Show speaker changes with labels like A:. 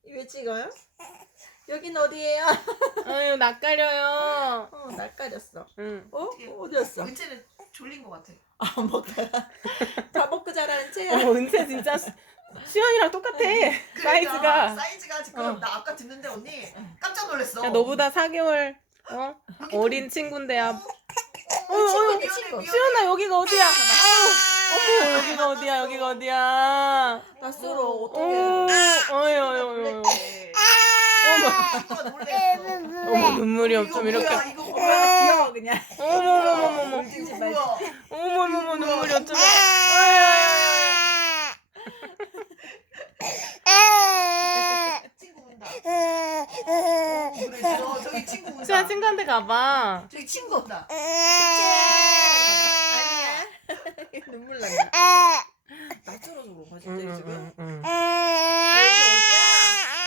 A: 왜 찍어요? 여긴 어디예요?
B: 아유 낯가려요.
A: 낯가렸어.
B: 응.
A: 어디였어?
C: 은채는 졸린 것 같아.
A: 먹다가 다 먹고 자라는 채야.
B: 어머 은채 진짜 수연이랑 똑같아. 사이즈가.
C: 사이즈가 지금
B: 어.
C: 나 아까 듣는데 언니 깜짝 놀랐어.
B: 야 너보다 4개월 어린 친구인데야.
A: 친구네, 친구.
B: 수연아 여기가 어디야? 어머 여기가 어디야? 여기가 어디야?
A: 낯설어.
B: 오,
A: 어떡해.
B: 어유.
C: 친구가 놀랬어.
B: 어머 눈물이 없좀 이렇게.
C: 이거 뭐야?
A: 귀여워 그냥.
B: 어머머머머머.
A: 울지
C: 이거
A: 말지.
C: 뭐야?
B: 어머머머 눈물이 어쩜.
C: 친구 운다. 그래, 저기 친구 운다.
B: 수연 친구한테 가봐.
C: 저기 친구 온다.
A: 아니야. 눈물 난다. 낯설어서 그런가 진짜 지금?
B: 응.